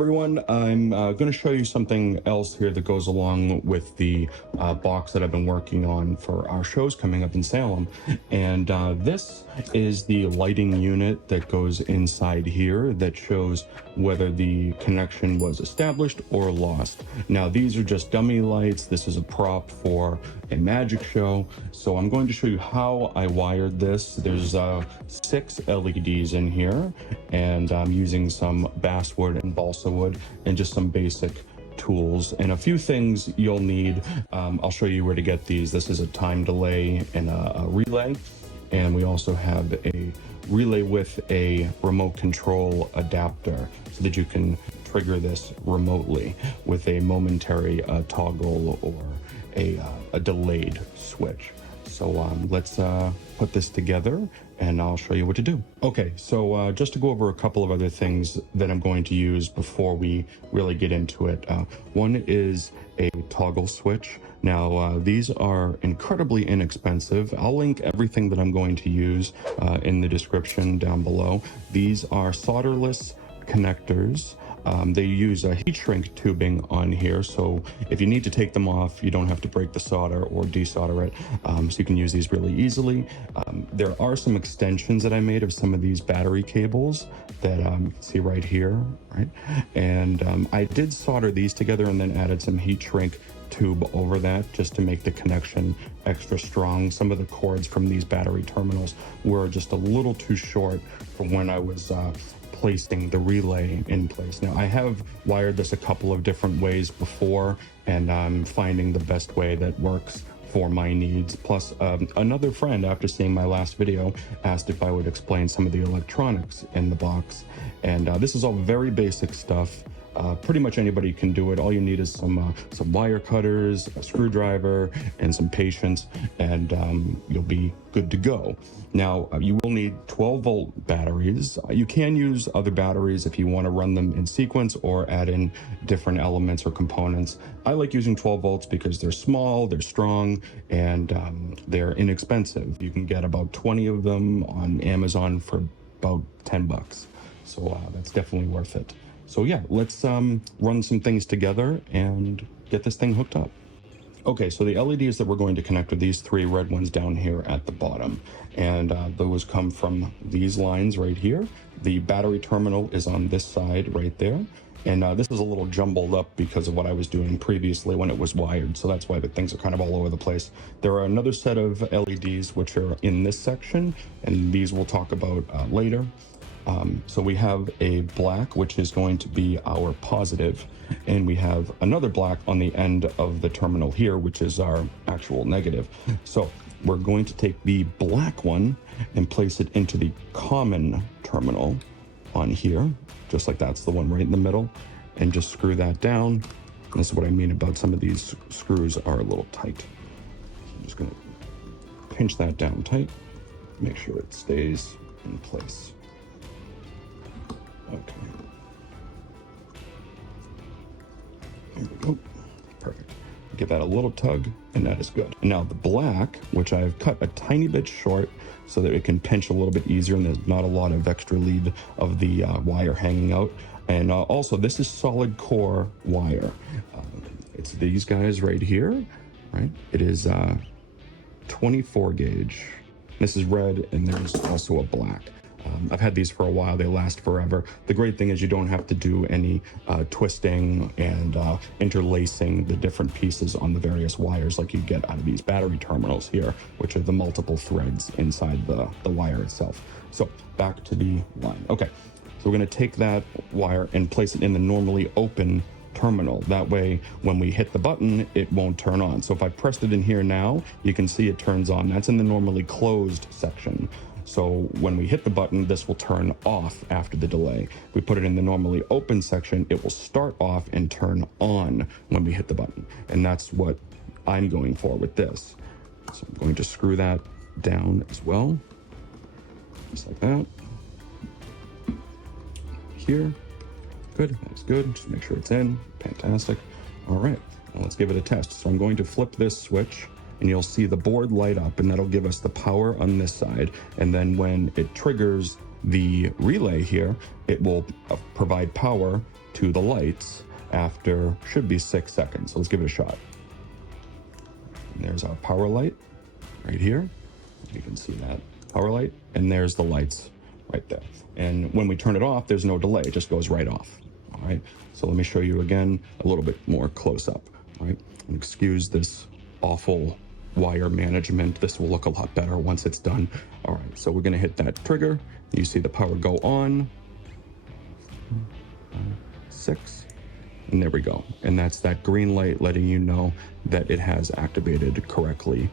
everyone, I'm going to show you something else here that goes along with the box that I've been working on for our shows coming up in Salem. And this is the lighting unit that goes inside here that shows whether the connection was established or lost. Now these are just dummy lights. This is a prop for a magic show. So I'm going to show you how I wired this. There's 6 LEDs in here, and I'm using some basswood and balsa wood and just some basic tools and a few things you'll need. I'll show you where to get these. This is a time delay and a relay, and we also have a relay with a remote control adapter so that you can trigger this remotely with a momentary toggle or a delayed switch. So let's put this together and I'll show you what to do. Okay, so just to go over a couple of other things that I'm going to use before we really get into it. One is a toggle switch. Now, these are incredibly inexpensive. I'll link everything that I'm going to use in the description down below. These are solderless connectors. They use a heat shrink tubing on here, so if you need to take them off, you don't have to break the solder or desolder it, so you can use these really easily. There are some extensions that I made of some of these battery cables that you can see right here, right? And I did solder these together and then added some heat shrink tube over that just to make the connection extra strong. Some of the cords from these battery terminals were just a little too short for when I was placing the relay in place. Now I have wired this a couple of different ways before, and I'm finding the best way that works for my needs. Plus another friend, after seeing my last video, asked if I would explain some of the electronics in the box. And this is all very basic stuff. Pretty much anybody can do it. All you need is some wire cutters, a screwdriver, and some patience, and you'll be good to go. Now, you will need 12-volt batteries. You can use other batteries if you want to run them in sequence or add in different elements or components. I like using 12 volts because they're small, they're strong, and they're inexpensive. You can get about 20 of them on Amazon for about 10 bucks. So that's definitely worth it. So yeah, let's run some things together and get this thing hooked up. Okay, so the LEDs that we're going to connect are these 3 red ones down here at the bottom. And those come from these lines right here. The battery terminal is on this side right there. And this is a little jumbled up because of what I was doing previously when it was wired. So that's why the things are kind of all over the place. There are another set of LEDs which are in this section, and these we'll talk about later. So we have a black, which is going to be our positive, and we have another black on the end of the terminal here, which is our actual negative. So we're going to take the black one and place it into the common terminal on here, just like that's the one right in the middle, and just screw that down. This is what I mean about some of these screws are a little tight. So I'm just going to pinch that down tight, make sure it stays in place. Okay. There we go. Perfect. Give that a little tug, and that is good. And now the black, which I've cut a tiny bit short so that it can pinch a little bit easier and there's not a lot of extra lead of the wire hanging out. And also, this is solid core wire. It's these guys right here, right? It is 24 gauge. This is red, and there's also a black. I've had these for a while. They last forever. The great thing is you don't have to do any twisting and interlacing the different pieces on the various wires like you get out of these battery terminals here, which are the multiple threads inside the wire itself. So back to the line. Okay, so we're going to take that wire and place it in the normally open terminal. That way, when we hit the button, it won't turn on. So if I pressed it in here now, you can see it turns on. That's in the normally closed section. So when we hit the button, this will turn off after the delay. If we put it in the normally open section, it will start off and turn on when we hit the button. And that's what I'm going for with this. So I'm going to screw that down as well, just like that. Here, good, that's good. Just make sure it's in, fantastic. All right, now let's give it a test. So I'm going to flip this switch, and you'll see the board light up, and that'll give us the power on this side. And then when it triggers the relay here, it will provide power to the lights after, should be 6 seconds. So let's give it a shot. And there's our power light right here. You can see that power light, and there's the lights right there. And when we turn it off, there's no delay, it just goes right off. All right, so let me show you again a little bit more close up. All right, and excuse this awful wire management. This will look a lot better once it's done. All right, so we're gonna hit that trigger. You see the power go on. 6, and there we go. And that's that green light letting you know that it has activated correctly.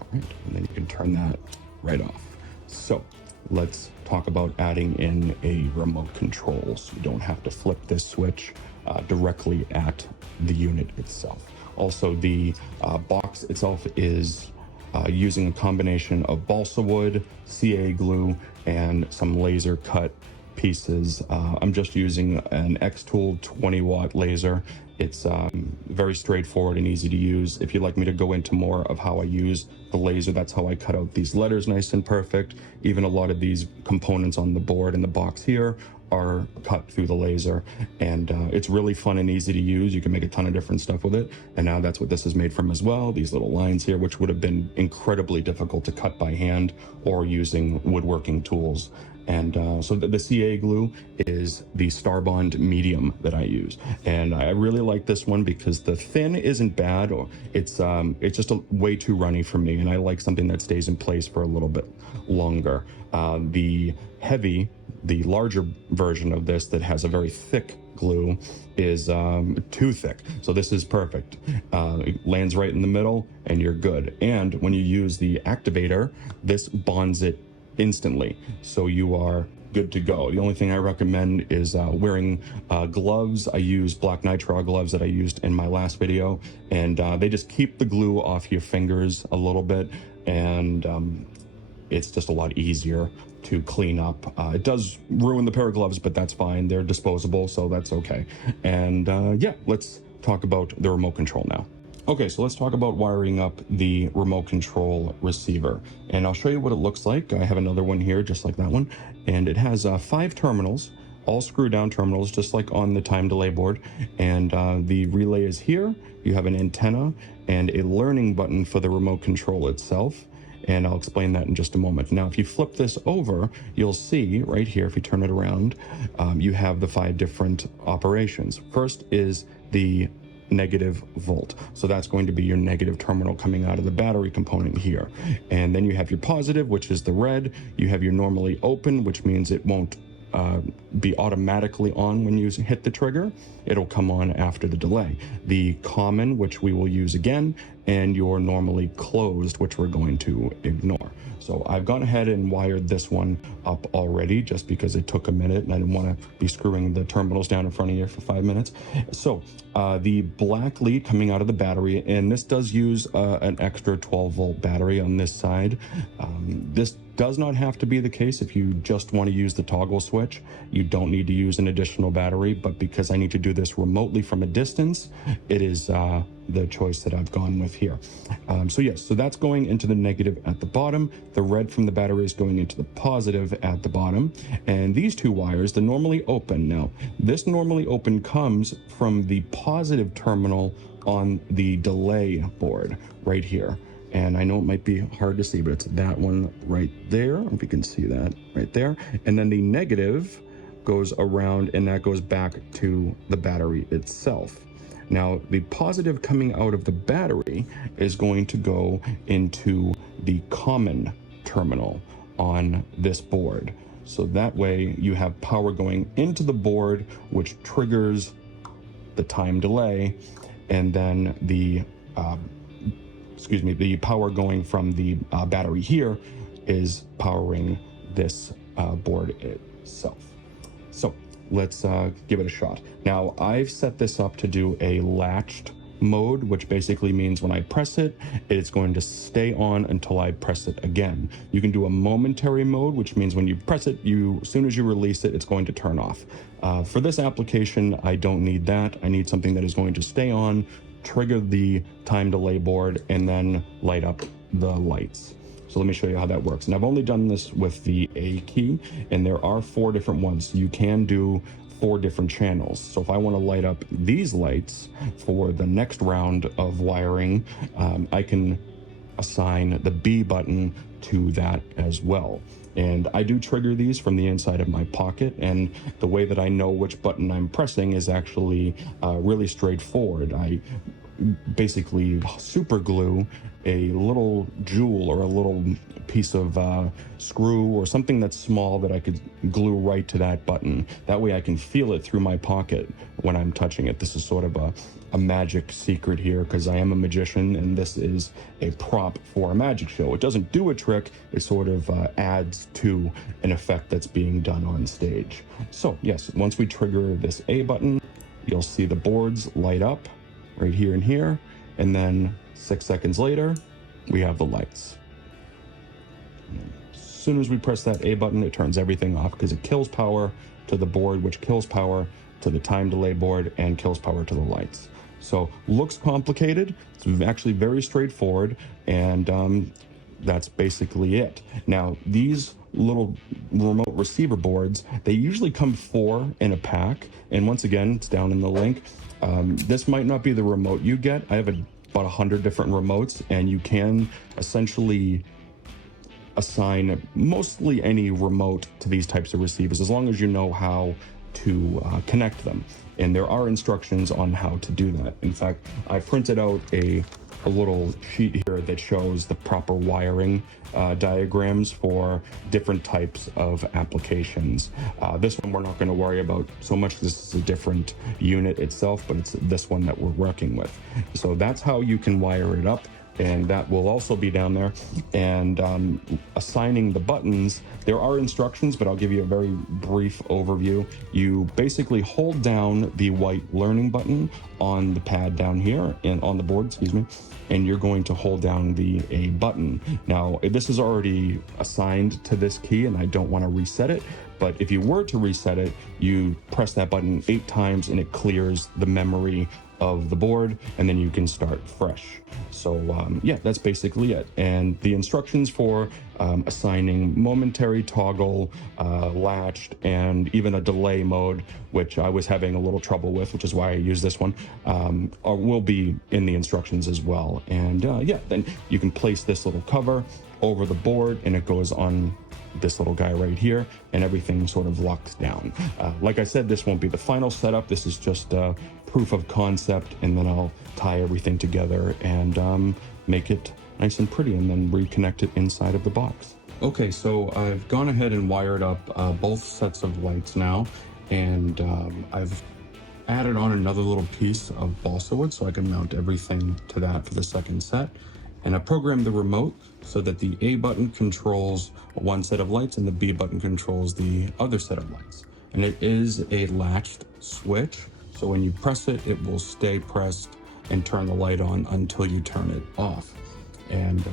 All right, and then you can turn that right off. So let's talk about adding in a remote control so you don't have to flip this switch directly at the unit itself. Also, the box itself is using a combination of balsa wood, CA glue, and some laser cut pieces. I'm just using an X-Tool 20-watt laser. It's very straightforward and easy to use. If you'd like me to go into more of how I use the laser, that's how I cut out these letters nice and perfect. Even a lot of these components on the board in the box here are cut through the laser, and it's really fun and easy to use. You can make a ton of different stuff with it, and now that's what this is made from as well. These little lines here, which would have been incredibly difficult to cut by hand or using woodworking tools. And so the CA glue is the Starbond medium that I use, and I really like this one because the thin isn't bad, or it's just way too runny for me, and I like something that stays in place for a little bit longer. The heavy, the larger version of this that has a very thick glue is too thick, so this is perfect. It lands right in the middle and you're good. And when you use the activator, this bonds it instantly, so you are good to go. The only thing I recommend is wearing gloves. I use black nitrile gloves that I used in my last video, and they just keep the glue off your fingers a little bit, and it's just a lot easier to clean up. It does ruin the pair of gloves, but that's fine. They're disposable, so that's okay. And yeah, let's talk about the remote control now. Okay, so let's talk about wiring up the remote control receiver. And I'll show you what it looks like. I have another one here, just like that one. And it has 5 terminals, all screw down terminals, just like on the time delay board. And the relay is here. You have an antenna and a learning button for the remote control itself. And I'll explain that in just a moment. Now, if you flip this over, you'll see right here, if you turn it around, you have the 5 different operations. First is the negative volt. So that's going to be your negative terminal coming out of the battery component here. And then you have your positive, which is the red. You have your normally open, which means it won't be automatically on when you hit the trigger. It'll come on after the delay. The common, which we will use again, and your normally closed, which we're going to ignore. So I've gone ahead and wired this one up already just because it took a minute and I didn't want to be screwing the terminals down in front of you for 5 minutes. So the black lead coming out of the battery, and this does use an extra 12-volt battery on this side. This does not have to be the case if you just want to use the toggle switch. You don't need to use an additional battery, but because I need to do this remotely from a distance, it is the choice that I've gone with here. So yes, so that's going into the negative at the bottom. The red from the battery is going into the positive at the bottom. And these 2 wires, the normally open. Now, this normally open comes from the positive terminal on the delay board right here. And I know it might be hard to see, but it's that one right there, if you can see that right there. And then the negative goes around, and that goes back to the battery itself. Now, the positive coming out of the battery is going to go into the common terminal on this board. So that way you have power going into the board, which triggers the time delay, and then the the power going from the battery here is powering this board itself. So let's give it a shot. Now, I've set this up to do a latched mode, which basically means when I press it, it's going to stay on until I press it again. You can do a momentary mode, which means when you press it, as soon as you release it, it's going to turn off. For this application, I don't need that. I need something that is going to stay on, trigger the time delay board, and then light up the lights. So let me show you how that works. And I've only done this with the A key, and there are 4 different ones. You can do 4 different channels. So if I want to light up these lights for the next round of wiring, I can assign the B button to that as well. And I do trigger these from the inside of my pocket, and the way that I know which button I'm pressing is actually really straightforward. I basically super glue a little jewel or a little piece of screw or something that's small that I could glue right to that button. That way I can feel it through my pocket when I'm touching it. This is sort of a magic secret here, because I am a magician and this is a prop for a magic show. It doesn't do a trick, it sort of adds to an effect that's being done on stage. So yes, once we trigger this A button, you'll see the boards light up right here and here, and then 6 seconds later we have the lights. As soon as we press that A button, it turns everything off because it kills power to the board, which kills power to the time delay board and kills power to the lights. So looks complicated, it's actually very straightforward, and that's basically it. Now these little remote receiver boards, they usually come 4 in a pack, and once again, it's down in the link. This might not be the remote you get. I have about 100 different remotes, and you can essentially assign mostly any remote to these types of receivers as long as you know how to connect them. And there are instructions on how to do that. In fact, I printed out a little sheet here that shows the proper wiring diagrams for different types of applications. This one we're not going to worry about so much. This is a different unit itself, but it's this one that we're working with. So that's how you can wire it up, and that will also be down there. And assigning the buttons, there are instructions, but I'll give you a very brief overview. You basically hold down the white learning button on the pad down here, and on the board, excuse me, and you're going to hold down the A button. Now, this is already assigned to this key, and I don't want to reset it, but if you were to reset it, you press that button 8 times and it clears the memory of the board, and then you can start fresh. So yeah, that's basically it. And the instructions for assigning momentary, toggle, latched, and even a delay mode, which I was having a little trouble with, which is why I use this one, will be in the instructions as well. And yeah, then you can place this little cover over the board, and it goes on this little guy right here, and everything sort of locks down. Like I said, this won't be the final setup. This is just proof of concept, and then I'll tie everything together and make it nice and pretty, and then reconnect it inside of the box. Okay, so I've gone ahead and wired up both sets of lights now, and I've added on another little piece of balsa wood so I can mount everything to that for the second set. And I programmed the remote so that the A button controls one set of lights and the B button controls the other set of lights. And it is a latched switch, so when you press it, it will stay pressed and turn the light on until you turn it off. And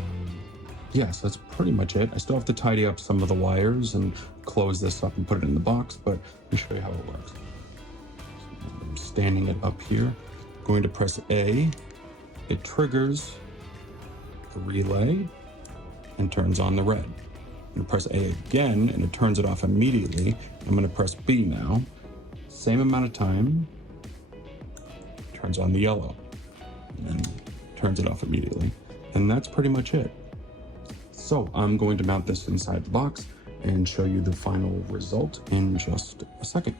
yes, that's pretty much it. I still have to tidy up some of the wires and close this up and put it in the box, but let me show you how it works. So I'm standing it up here, going to press A, it triggers the relay and turns on the red. I'm gonna press A again and it turns it off immediately. I'm gonna press B now, same amount of time, turns on the yellow, and turns it off immediately. And that's pretty much it. So I'm going to mount this inside the box and show you the final result in just a second.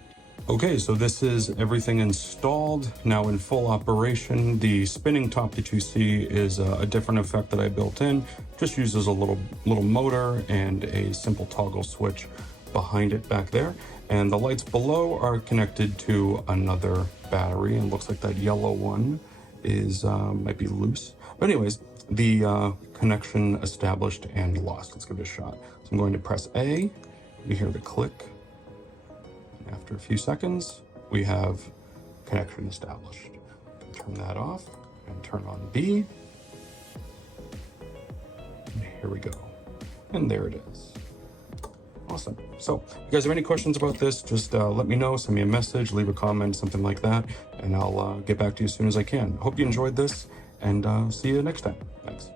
Okay, so this is everything installed, now in full operation. The spinning top that you see is a different effect that I built in. Just uses a little motor and a simple toggle switch behind it back there. And the lights below are connected to another battery, and looks like that yellow one is might be loose. But anyways, the connection established and lost. Let's give it a shot. So I'm going to press A, you hear the click. After a few seconds, we have connection established. Turn that off and turn on B. And here we go. And there it is. Awesome. So if you guys have any questions about this, just let me know, send me a message, leave a comment, something like that, and I'll get back to you as soon as I can. Hope you enjoyed this, and see you next time. Thanks.